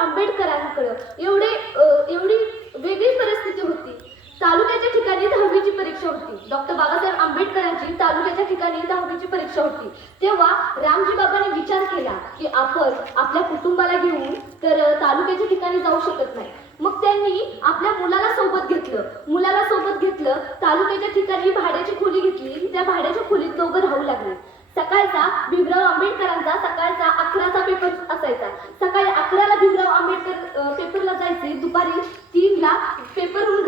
आंबेडकरांकडं. एवढे एवढी वेगळी परिस्थिती होती. तालुक्याच्या ठिकाणी दहावीची परीक्षा होती. डॉक्टर बाबासाहेब आंबेडकरांची तालुक्याच्या ठिकाणी दहावीची परीक्षा होती. तेव्हा रामजी बाबांनी विचार केला की आपण आपल्या कुटुंबाला घेऊन तर तालुक्याच्या ठिकाणी जाऊ शकत नाही. मग त्यांनी आपल्या मुलाला सोबत घेतलं. मुलाला सोबत घेतलं. तालुक्याच्या ठिकाणी भाड्याची खोली घेतली. त्या भाड्याच्या खोलीत दोघं राहू लागले. सकाळचा भीमराव आंबेडकरांचा सकाळचा अकराचा पेपर असायचा सकाळी अकराला भीमराव आंबेडकर अ, पेपरला जायचे दुपारी तीनला पेपरहून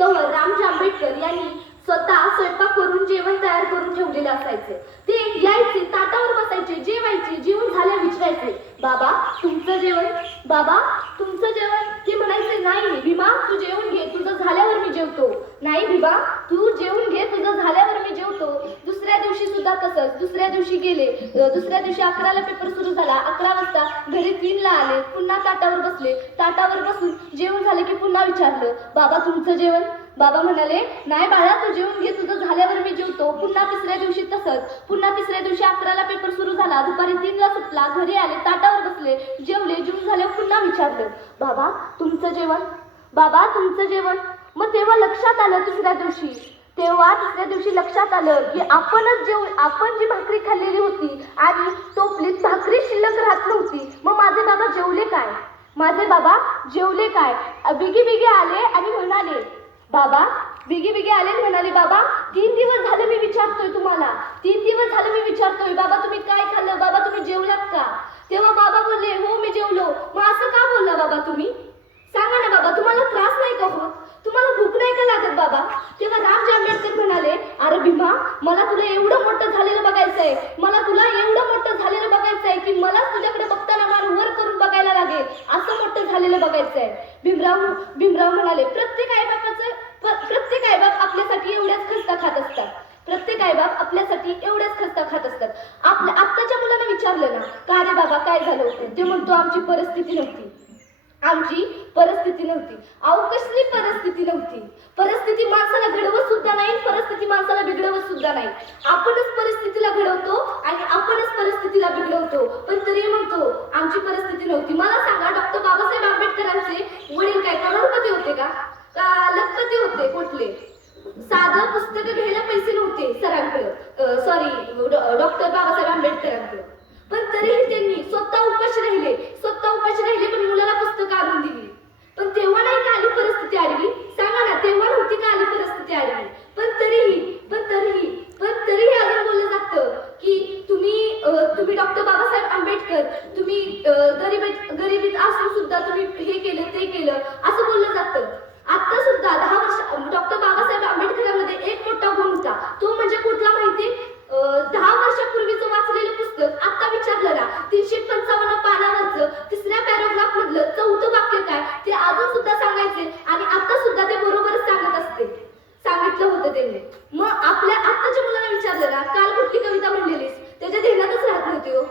घरी रामजी आंबेडकर यांनी स्वतः स्वयंपाक करून जेवण तयार करून ठेवलेले असायचे. ते यायचे ताटावर बसायचे जेवायचे जेवण झाल्या विचारायचे. बाबा तुमचं जेवण? बाबा तुमचं जेवण? ते म्हणायचे नाही भीमा तू जेवण घे तुझं झाल्यावर मी जेवतो. नाही भीमा तू जेवण घे तुझं झाल्यावर मी जेवतो दुसऱ्या दिवशी सुद्धा तसंच दुसऱ्या दिवशी गेले दुसऱ्या दिवशी अकराला पेपर सुरू झाला. अकरा वाजता घरी तीनला आले. पुन्हा ताटावर बसले. ताटावर बसून जेवण झालं की पुन्हा विचारलं बाबा तुमचं जेवण? बाबा म्हणाले नाही बाळा तू जेवण घे तुझं झाल्यावर मी जेवतो. पुन्हा तिसऱ्या दिवशी तसंच. पुन्हा तिसऱ्या दिवशी अकराला पेपर सुरू झाला. दुपारी तीनला सुटला. घरी आले ताटावर बसले जेवले जेवून झाल्यावर पुन्हा विचारलं बाबा तुमचं जेवण? बाबा तुमचं जेवण? मग तेव्हा लक्षात आलं तिसऱ्या दिवशी. तेव्हा तिसऱ्या दिवशी लक्षात आलं की आपणच जेव आपण जी भाकरी खाल्लेली होती आणि टोपलीत भाकरी शिल्लक राहत नव्हती मग माझे बाबा जेवले काय? माझे बाबा जेवले काय? बिगी बिगी आले आणि म्हणाले बाबा बिगी बिगी आले म्हणाले बाबा तीन दिवस झाले मी विचारतोय तुम्हाला तीन दिवस झाले मी विचारतोय बाबा तुम्ही काय खाल्लं? बाबा तुम्ही जेवलात का? तेव्हा बाबा बोलले हो मी जेवलो. मग असं का बोलला बाबा तुम्ही? सांगा ना बाबा तुम्हाला त्रास नाही का होत? तुम्हाला भूक नाही का लागत बाबा? तेव्हा रामजी आंबेडकर म्हणाले अरे भीमा मला तुला एवढं मोठं झालेलं बघायचंय. मला तुला एवढं मोठं झालेलं बघायचंय की मलाच तुझ्याकडे बघताना मान वर करून बघायला लागेल असं मोठं झालेलं बघायचंय. भीमराव भीमराव म्हणाले प्रत्येक आईबापाचं प्रत्येक आईबाप आपल्यासाठी एवढ्याच खस्ता खात असतात. प्रत्येक आईबाप आपल्यासाठी एवढ्याच खस्ता खात असतात. आपल्या आत्ताच्या मुलांना विचारलं ना का रे बाबा काय झालं होतं? ते म्हणतो आमची परिस्थिती नव्हती. आमची परिस्थिती नव्हती. अहो कसली परिस्थिती नव्हती? परिस्थिती माणसाला घडवत सुद्धा नाही परिस्थिती माणसाला बिघडवत सुद्धा नाही. आपणच परिस्थितीला घडवतो आणि आपणच परिस्थितीला बिघडवतो. पण तरी म्हणतो आमची परिस्थिती नव्हती. मला सांगा डॉक्टर बाबासाहेब आंबेडकरांचे वडील काय करोडपती होते का? लखपती होते कुठले? साधं पुस्तक घ्यायला पैसे नव्हते सरांकडे. सॉरी डॉक्टर बाबासाहेब आंबेडकरांकडे. पण तरीही त्यांनी स्वतः उपाशी राहिले. केलं तुम्ही गरिबीत गरिबीत असून सुद्धा तुम्ही हे केलं ते केलं असं बोललं जातं. आता सुद्धा दहा वर्ष डॉक्टर बाबासाहेब आंबेडकरांमध्ये एक मोठा गुण होता. तो म्हणजे कुठला माहिती? दहा वर्षापूर्वीचं वाचलेलं पुस्तक आता विचारलं ना तीनशे पंचावन्न पानावरच तिसऱ्या पॅराग्राफ मधलं चौथं वाक्य काय? ते अजून सुद्धा सांगायचे आणि आता सुद्धा ते बरोबरच सांगत असते. सांगितलं होतं त्यांनी. मग आपल्या आत्ताच्या मुलांना विचारलं ना काल कुठली कविता म्हणलेलीस? त्याच्या ध्यानातच राहत नव्हती हो.